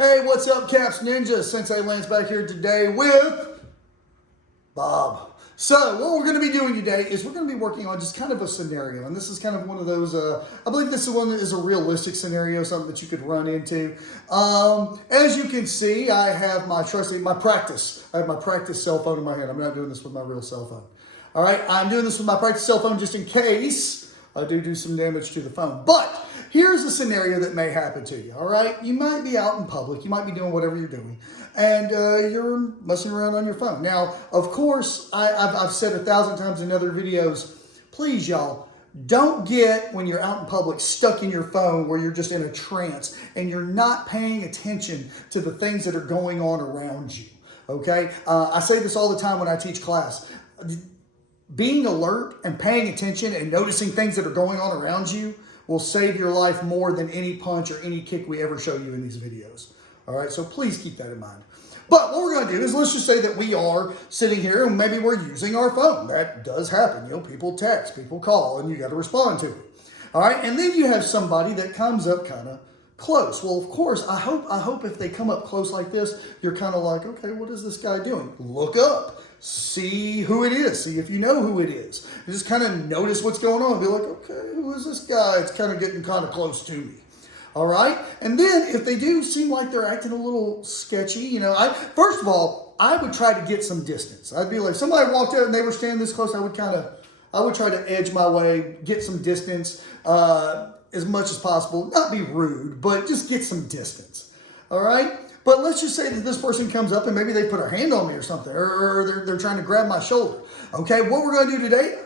Hey, what's up, Caps Ninja? Sensei Lance back here today with Bob. So what we're going to be doing today is we're going to be working on just kind of a scenario. And this is kind of one of those, I believe this is one that is a realistic scenario, something that you could run into. As you can see, I have my practice. I have my practice cell phone in my hand. I'm not doing this with my real cell phone. All right, I'm doing this with my practice cell phone just in case I do some damage to the phone. But here's a scenario that may happen to you, all right? You might be out in public. You might be doing whatever you're doing, and you're messing around on your phone. Now, of course, I've said 1,000 times in other videos, please, y'all, don't get, when you're out in public, stuck in your phone where you're just in a trance and you're not paying attention to the things that are going on around you, okay? I say this all the time when I teach class. Being alert and paying attention and noticing things that are going on around you will save your life more than any punch or any kick we ever show you in these videos. All right, so please keep that in mind. But what we're going to do is, let's just say that we are sitting here and maybe we're using our phone. That does happen. You know, people text, people call, and you got to respond to it. All right, and then you have somebody that comes up kind of close. Well, of course, I hope if they come up close like this, you're kind of like, okay, what is this guy doing? Look up. See who it is. See if you know who it is. You just kind of notice what's going on. Be like, okay, who is this guy? It's kind of getting kind of close to me. All right? And then if they do seem like they're acting a little sketchy, you know, first of all, I would try to get some distance. I'd be like, if somebody walked out and they were standing this close, I would try to edge my way, get some distance as much as possible. Not be rude, but just get some distance. All right? But let's just say that this person comes up and maybe they put a hand on me or something, or they're trying to grab my shoulder. Okay, what we're going to do today,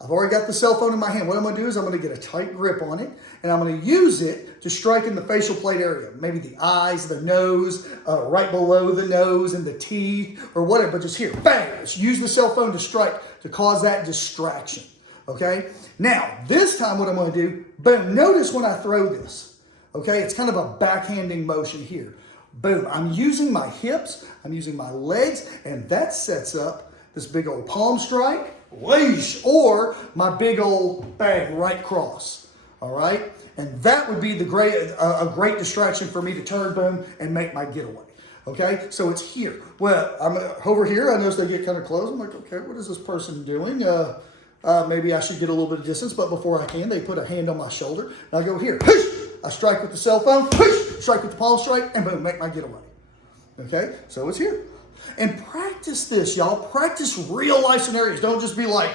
I've already got the cell phone in my hand. What I'm going to do is I'm going to get a tight grip on it, and I'm going to use it to strike in the facial plate area. Maybe the eyes, the nose, right below the nose, and the teeth, or whatever. But just here, bang, let's use the cell phone to strike, to cause that distraction. Okay, now this time what I'm going to do, boom, notice when I throw this. Okay, it's kind of a backhanding motion here. Boom, I'm using my hips, I'm using my legs, and that sets up this big old palm strike, or my big old bang right cross, all right? And that would be a great distraction for me to turn, boom, and make my getaway, okay? So it's here. Well, I'm over here, I notice they get kind of close. I'm like, okay, what is this person doing? Maybe I should get a little bit of distance, but before I can, they put a hand on my shoulder, and I go here, I strike with the cell phone, strike with the palm strike, and boom, make my getaway. Okay, so it's here. And practice this, y'all. Practice real life scenarios. Don't just be like,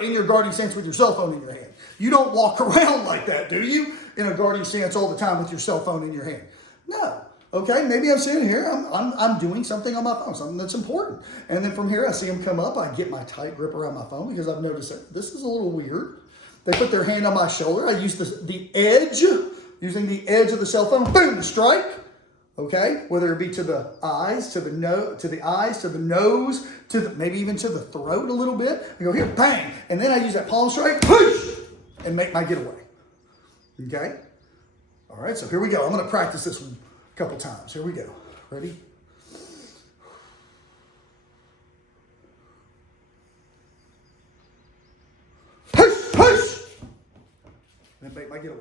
in your guarding stance with your cell phone in your hand. You don't walk around like that, do you? In a guarding stance all the time with your cell phone in your hand. No. Okay, maybe I'm sitting here, I'm doing something on my phone, something that's important. And then from here, I see them come up, I get my tight grip around my phone because I've noticed that this is a little weird. They put their hand on my shoulder. I use the edge, using the edge of the cell phone, boom, to strike. Okay, whether it be to the eyes, to the nose, maybe even to the throat a little bit. I go here, bang, and then I use that palm strike, push, and make my getaway. Okay, all right. So here we go. I'm going to practice this one a couple times. Here we go. Ready? Push, push, and then make my getaway.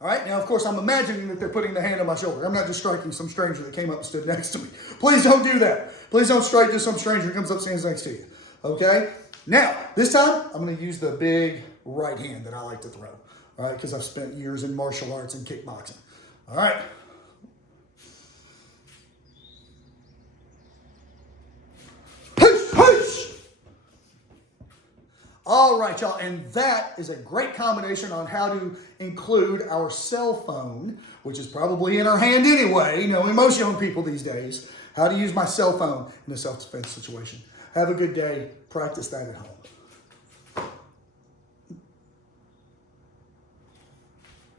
All right, now, of course, I'm imagining that they're putting the hand on my shoulder. I'm not just striking some stranger that came up and stood next to me. Please don't do that. Please don't strike just some stranger who comes up and stands next to you. Okay? Now, this time, I'm going to use the big right hand that I like to throw. All right, because I've spent years in martial arts and kickboxing. All right. All right, y'all, and that is a great combination on how to include our cell phone, which is probably in our hand anyway, most young people these days, how to use my cell phone in a self-defense situation. Have a good day. Practice that at home.